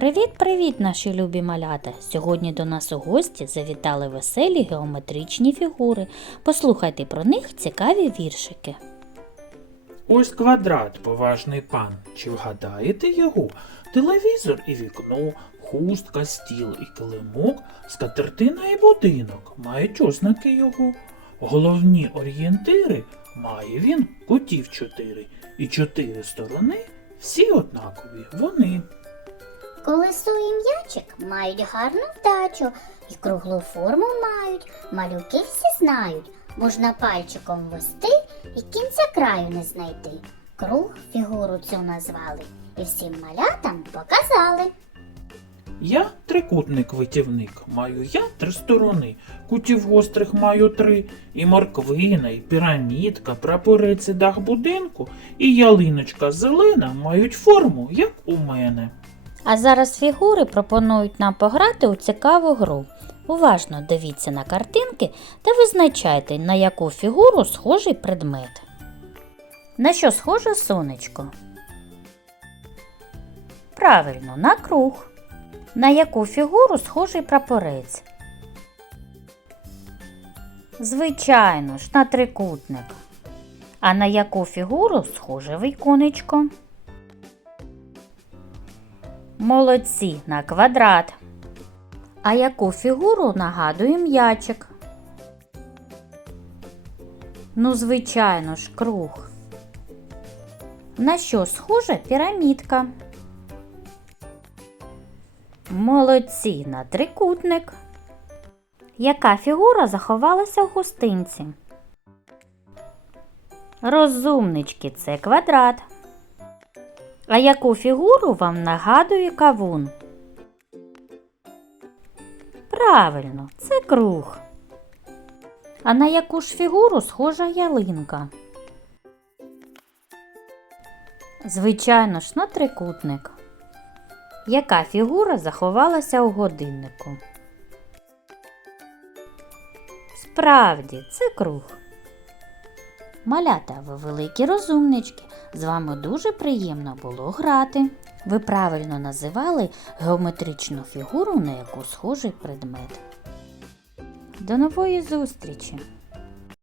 Привіт-привіт, наші любі малята! Сьогодні до нас у гості завітали веселі геометричні фігури. Послухайте про них цікаві віршики. Ось квадрат, поважний пан. Чи вгадаєте його? Телевізор і вікно, хустка, стіл і килимок, скатертина і будинок мають ознаки його. Головні орієнтири має він кутів чотири, і чотири сторони всі однакові вони. Колесо і м'ячик мають гарну вдачу і круглу форму мають, малюки всі знають. Можна пальчиком вести і кінця краю не знайти. Круг фігуру цю назвали і всім малятам показали. Я трикутник витівник, маю я три сторони, кутів гострих маю три, і морквина, і пірамідка, прапорець і дах будинку, і ялиночка зелена мають форму, як у мене. А зараз фігури пропонують нам пограти у цікаву гру. Уважно дивіться на картинки та визначайте, на яку фігуру схожий предмет. На що схоже сонечко? Правильно, на круг. На яку фігуру схожий прапорець? Звичайно ж, на трикутник. А на яку фігуру схоже віконечко? Молодці на квадрат. А яку фігуру нагадує м'ячик? Ну, звичайно ж, круг. На що схожа пірамідка? Молодці на трикутник. Яка фігура заховалася в густинці? Розумнички, це квадрат. А яку фігуру вам нагадує кавун? Правильно, це круг. А на яку ж фігуру схожа ялинка? Звичайно ж, на трикутник. Яка фігура заховалася у годиннику? Справді, це круг. Малята, ви великі розумнички. З вами дуже приємно було грати. Ви правильно називали геометричну фігуру, на яку схожий предмет. До нової зустрічі!